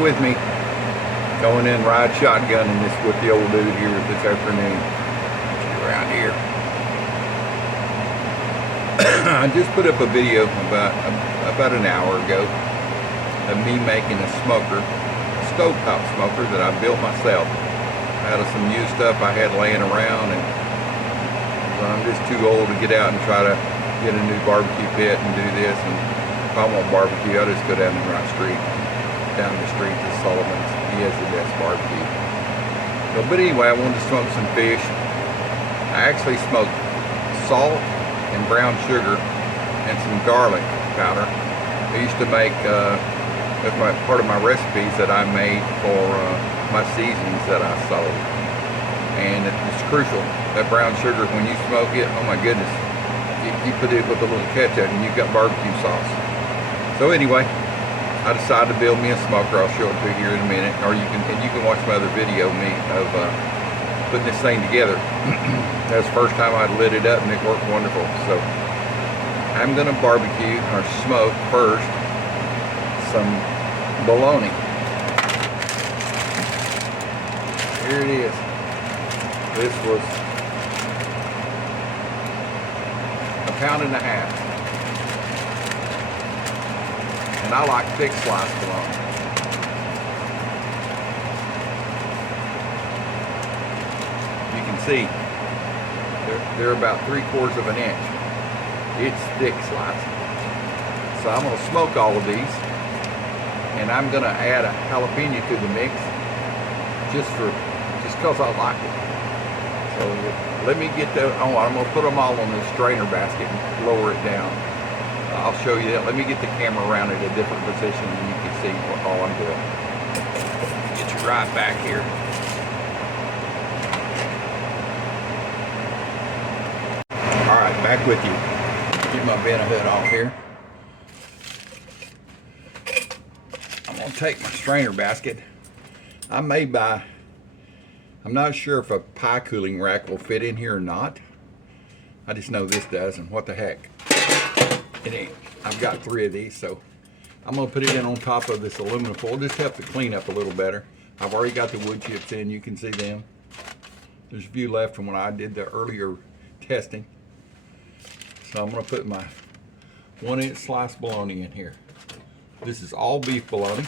with me. Going in ride shotgunning this with the old dude here this afternoon. Around here. I just put up a video about an hour ago of me making a smoker, a stovetop smoker that I built myself out of some used stuff I had laying around, and I'm just too old to get out and try to get a new barbecue pit and do this. And if I want barbecue, I'll just go down the street to Sullivan's. He has the best barbecue. So, but anyway, I wanted to smoke some fish. I actually smoked salt and brown sugar and some garlic powder. I used to make that's part of my recipes that I made for my seasonings that I sold. And it's crucial, that brown sugar, when you smoke it, oh my goodness, you put it with a little ketchup and you've got barbecue sauce. So anyway, I decided to build me a smoker. I'll show it to you here in a minute, or you can watch my other video of putting this thing together. That was the first time I lit it up and it worked wonderful. So I'm gonna barbecue or smoke first some bologna. Here it is. This was 1.5 pounds. And I like thick slice bologna. You can see they're about 3/4 of an inch. It's thick slice. So I'm gonna smoke all of these, and I'm gonna add a jalapeno to the mix just because I like it. So let me get the, I'm gonna put them all on this strainer basket and lower it down. I'll show you that. Let me get the camera around at a different position and you can see what all I'm doing. Get you right back here. All right, back with you. Get my Vanna hood off here. I'm gonna take my strainer basket. I may buy, I'm not sure if a pie cooling rack will fit in here or not. I just know this does, and what the heck. It ain't. I've got 3 of these, so I'm gonna put it in on top of this aluminum foil. Just help to clean up a little better. I've already got the wood chips in, you can see them. There's a few left from when I did the earlier testing. So I'm gonna put my 1-inch sliced bologna in here. This is all beef bologna.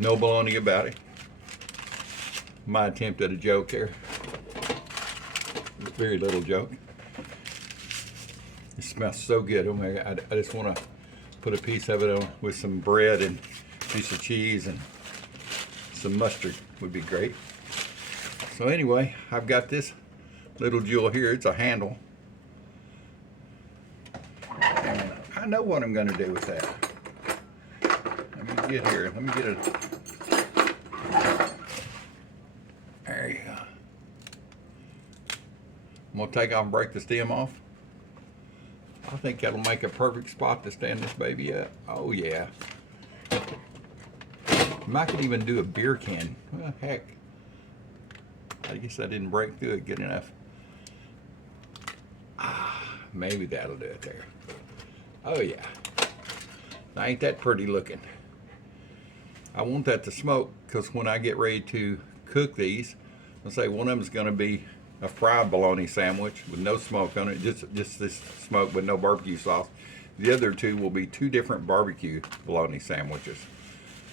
No bologna about it. My attempt at a joke there. Very little joke. It smells so good. Oh my God, I just want to put a piece of it on with some bread and a piece of cheese and some mustard would be great. So anyway, I've got this little jewel here. It's a handle. And I know what I'm going to do with that. Let me get here. Let me get it. There you go. I'm going to take off and break the stem off. I think that'll make a perfect spot to stand this baby up. Oh yeah. I could even do a beer can. Well, heck. I guess I didn't break through it good enough. Maybe that'll do it there. Oh yeah. Now, ain't that pretty looking? I want that to smoke because when I get ready to cook these, let's say one of them is going to be a fried bologna sandwich with no smoke on it, just this smoke but no barbecue sauce. The other 2 will be 2 different barbecue bologna sandwiches.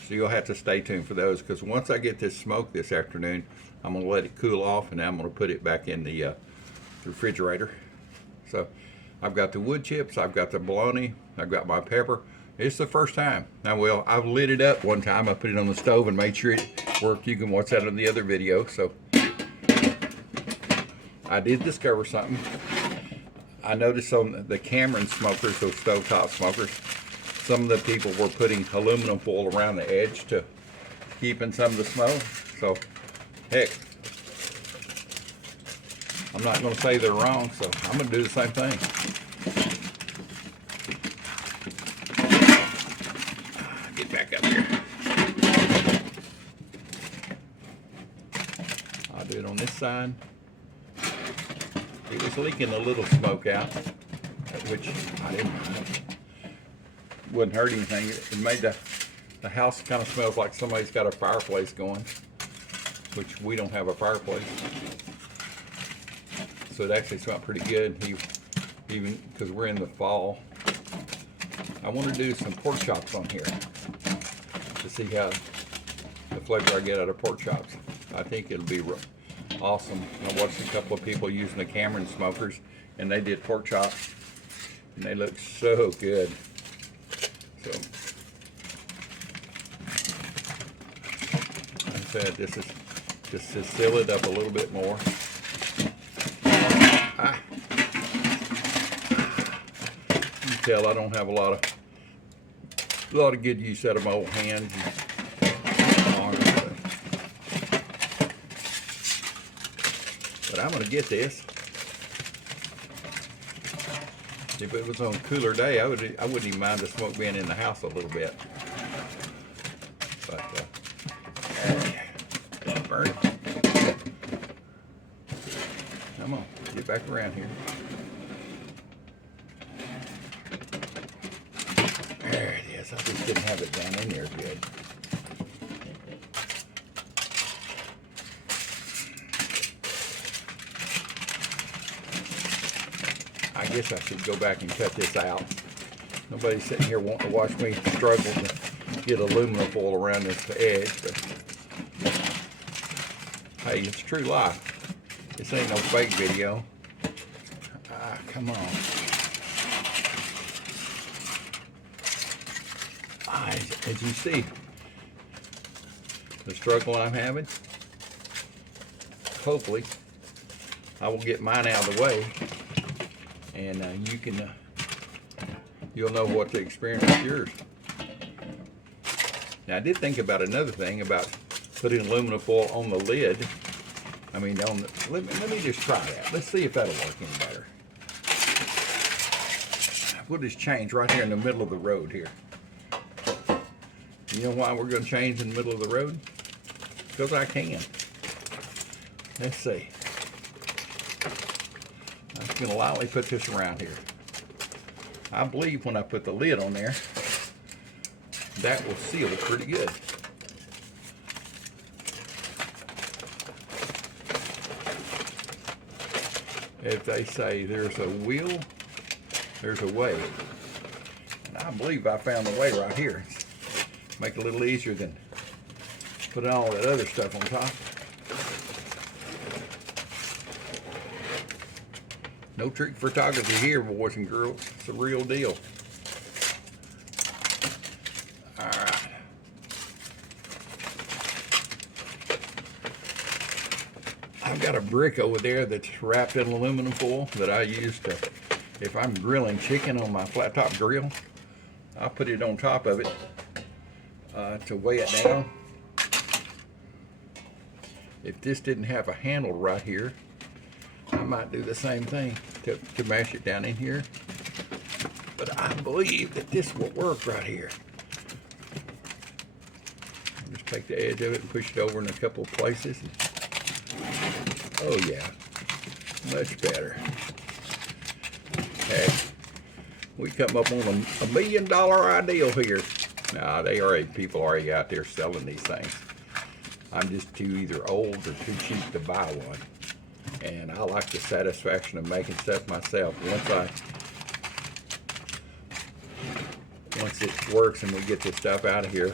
So you'll have to stay tuned for those, because once I get this smoked this afternoon, I'm going to let it cool off and I'm going to put it back in the refrigerator. So I've got the wood chips, I've got the bologna, I've got my pepper. It's the first time. Now, well, I've lit it up one time. I put it on the stove and made sure it worked. You can watch that in the other video. So I did discover something. I noticed on the Cameron smokers, those stovetop smokers, some of the people were putting aluminum foil around the edge to keep in some of the smoke. So, heck, I'm not going to say they're wrong, so I'm going to do the same thing. Get back up here. I'll do it on this side. It was leaking a little smoke out, which I didn't mind. Wouldn't hurt anything. It made the The house kind of smells like somebody's got a fireplace going, which we don't have a fireplace. So it actually smells pretty good, even because we're in the fall. I want to do some pork chops on here to see how the flavor I get out of pork chops. I think it'll be awesome. I watched a couple of people using the Cameron smokers, and they did pork chops, and they look so good. So, like I said, this is just to seal it up a little bit more. You can tell I don't have a lot of good use out of my old hands. But I'm gonna get this. If it was on a cooler day, I wouldn't even mind the smoke being in the house a little bit. But burn it. Come on, get back around here. There it is. I just didn't have it down in there good. I guess I should go back and cut this out. Nobody's sitting here wanting to watch me struggle to get aluminum foil around this edge, but hey, it's true life. This ain't no fake video. Come on. As you see, the struggle I'm having, hopefully I will get mine out of the way, and you'll know what to experience with yours. Now I did think about another thing about putting aluminum foil on the lid. I mean, let me just try that. Let's see if that'll work any better. We'll just change right here in the middle of the road here. You know why we're going to change in the middle of the road? Because I can. Let's see. I'm just going to lightly put this around here. I believe when I put the lid on there, that will seal it pretty good. If they say there's a will, there's a way. And I believe I found the way right here. Make it a little easier than putting all that other stuff on top. No trick photography here, boys and girls. It's a real deal. All right. I've got a brick over there that's wrapped in aluminum foil that I use to, if I'm grilling chicken on my flat top grill, I'll put it on top of it to weigh it down. If this didn't have a handle right here, I might do the same thing to mash it down in here. But I believe that this will work right here. I'll just take the edge of it and push it over in a couple of places. Oh yeah, much better. Hey, we come up on a $1 million ideal here. Nah, people already out there selling these things. I'm just too either old or too cheap to buy one. And I like the satisfaction of making stuff myself. Once it works and we get this stuff out of here,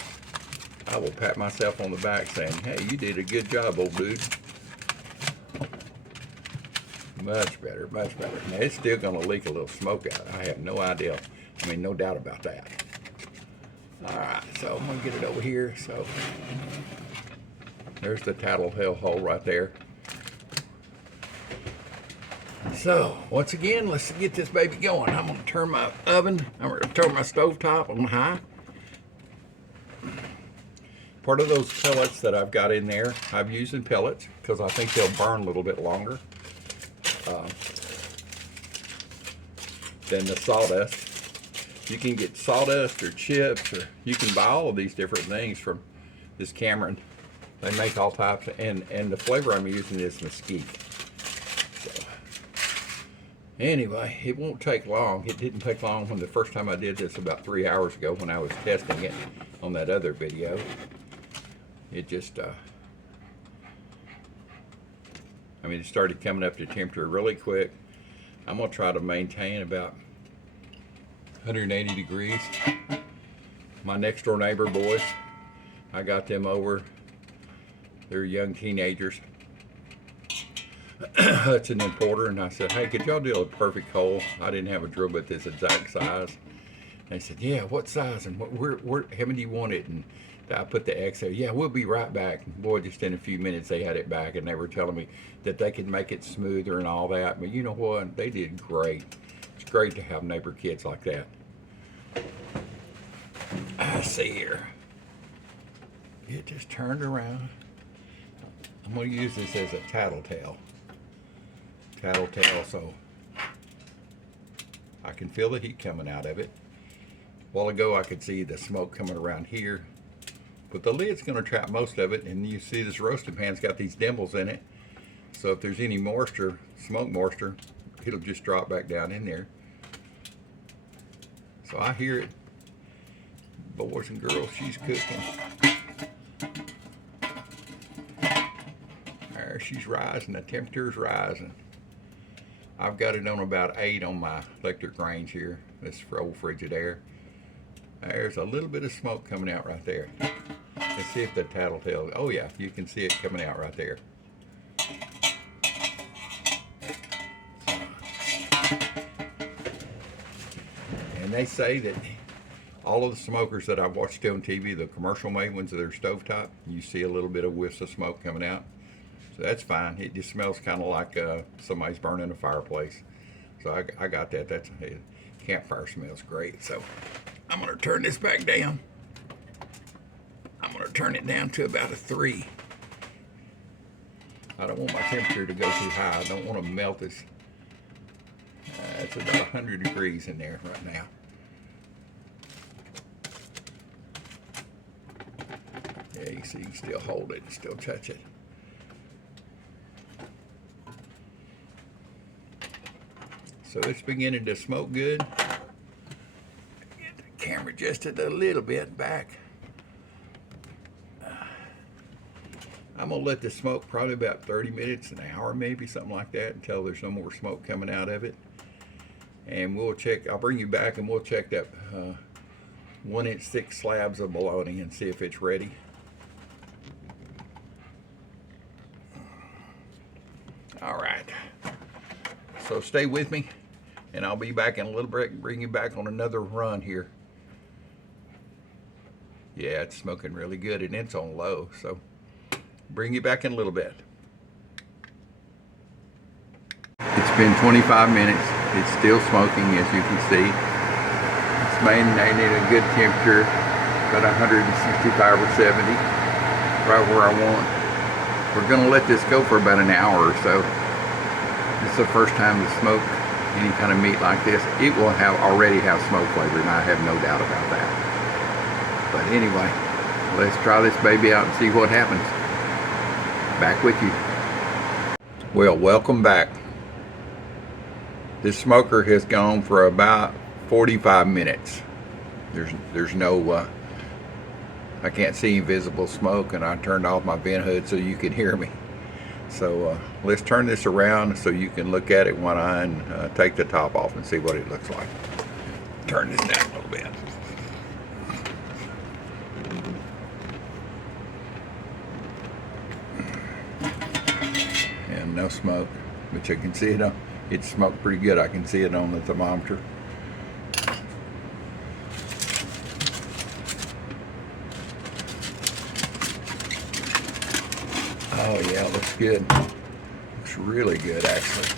I will pat myself on the back saying, hey, you did a good job, old dude. Much better, much better. Now it's still gonna leak a little smoke out. I have no idea. I mean, no doubt about that. All right, so I'm gonna get it over here. So there's the tattletale hole right there. So once again, let's get this baby going. I'm gonna turn my oven, I'm gonna turn my stovetop on high. Part of those pellets that I've got in there, I've used in pellets because I think they'll burn a little bit longer than the sawdust. You can get sawdust or chips, or you can buy all of these different things from this Cameron. They make all types, and the flavor I'm using is Mesquite. So, Anyway, it won't take long. It didn't take long when the first time I did this about 3 hours ago when I was testing it on that other video. It just, I mean, it started coming up to temperature really quick. I'm gonna try to maintain about 180 degrees. My next door neighbor boys, I got them over. They're young teenagers. Hudson and Porter, and I said, hey, could y'all do a perfect hole? I didn't have a drill bit this exact size. And they said, yeah, what size and where, how many do you want it? And I put the X there. Yeah, we'll be right back. And boy, just in a few minutes they had it back, and they were telling me that they could make it smoother and all that. But you know what? They did great. It's great to have neighbor kids like that. I see here. It just turned around. I'm going to use this as a tattletale. So I can feel the heat coming out of it. A while ago I could see the smoke coming around here, but the lid's going to trap most of it, and you see this roasting pan's got these dimples in it, so if there's any moisture, smoke moisture, it'll just drop back down in there. So I hear it. Boys and girls, she's cooking. There, she's rising, the temperature's rising. I've got it on about 8 on my electric range here. This is for old Frigidaire. There's a little bit of smoke coming out right there. Let's see if the tattletale, oh yeah, you can see it coming out right there. And they say that all of the smokers that I've watched on TV, the commercial made ones that are stovetop, you see a little bit of whiffs of smoke coming out. So that's fine. It just smells kind of like somebody's burning a fireplace. So I got that. That's a campfire smells great. So I'm going to turn this back down. I'm going to turn it down to about a 3. I don't want my temperature to go too high. I don't want to melt this. It's about 100 degrees in there right now. Yeah, you see, you can still hold it and still touch it. So it's beginning to smoke good. Get the camera just a little bit back. I'm gonna let the smoke probably about 30 minutes, an hour maybe, something like that, until there's no more smoke coming out of it. And we'll check, I'll bring you back and we'll check that 1-inch thick slabs of bologna and see if it's ready. All right, so stay with me and I'll be back in a little bit and bring you back on another run here. Yeah, it's smoking really good and it's on low, so bring you back in a little bit. It's been 25 minutes. It's still smoking, as you can see. It's maintaining a good temperature, about 165 or 70, right where I want. We're going to let this go for about an hour or so. This is the first time to smoke any kind of meat like this. It will already have smoke flavor, and I have no doubt about that. But anyway, let's try this baby out and see what happens. Back with you. Well, welcome back. This smoker has gone for about 45 minutes. There's no I can't see visible smoke, and I turned off my vent hood so you can hear me. So let's turn this around so you can look at it one eye and take the top off and see what it looks like. Turn this down a little bit. And no smoke, but you can see it. It smoked pretty good. I can see it on the thermometer. Oh yeah, it looks good. Looks really good, actually.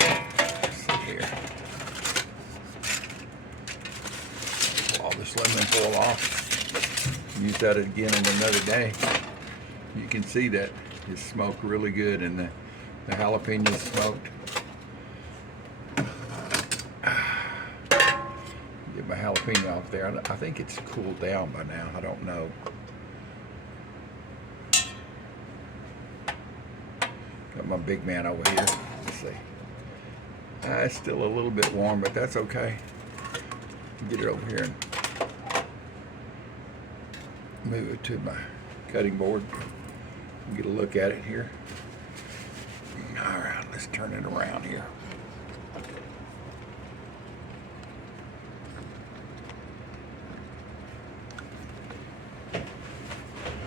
Let's see here. Pull all this lemon foil off. Use that again in another day. You can see that it smoked really good, and the jalapenos smoked. Get my jalapeno off there. I think it's cooled down by now. I don't know. Got my big man over here. Let's see. It's still a little bit warm, but that's okay. Get it over here and move it to my cutting board. Get a look at it here. All right, let's turn it around here.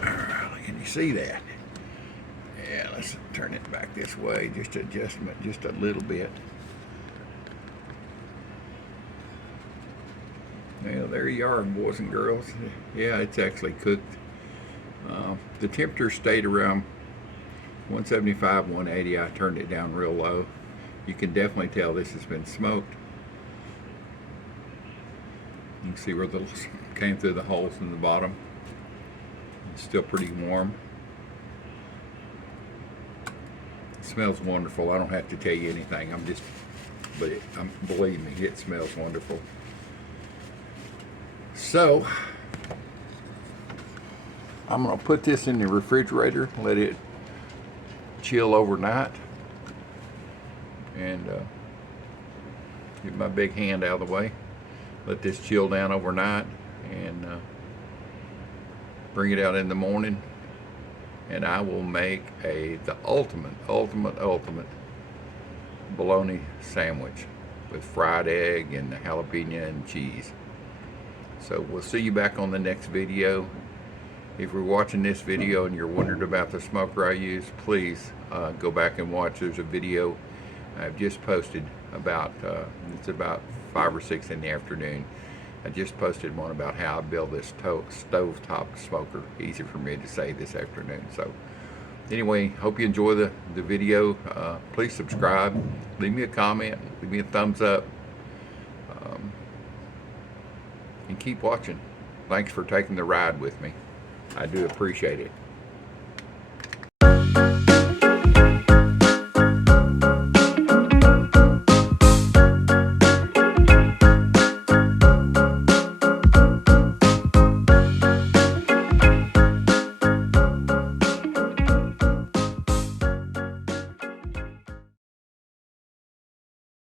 All right, can you see that? Yeah, let's turn it back this way. Just adjustment, just a little bit. Well, there you are, boys and girls. Yeah, it's actually cooked. The temperature stayed around 175, 180. I turned it down real low. You can definitely tell this has been smoked. You can see where the came through the holes in the bottom. It's still pretty warm. It smells wonderful. I don't have to tell you anything. Believe me, it smells wonderful. So, I'm going to put this in the refrigerator, let it chill overnight, and get my big hand out of the way. Let this chill down overnight, and bring it out in the morning, and I will make the ultimate bologna sandwich with fried egg and jalapeno and cheese. So we'll see you back on the next video. If you're watching this video and you're wondering about the smoker I use, please go back and watch. There's a video I've just posted about, it's about 5 or 6 in the afternoon. I just posted one about how I build this stovetop smoker. Easy for me to say this afternoon. So anyway, hope you enjoy the video. Please subscribe, leave me a comment, leave me a thumbs up, and keep watching. Thanks for taking the ride with me. I do appreciate it.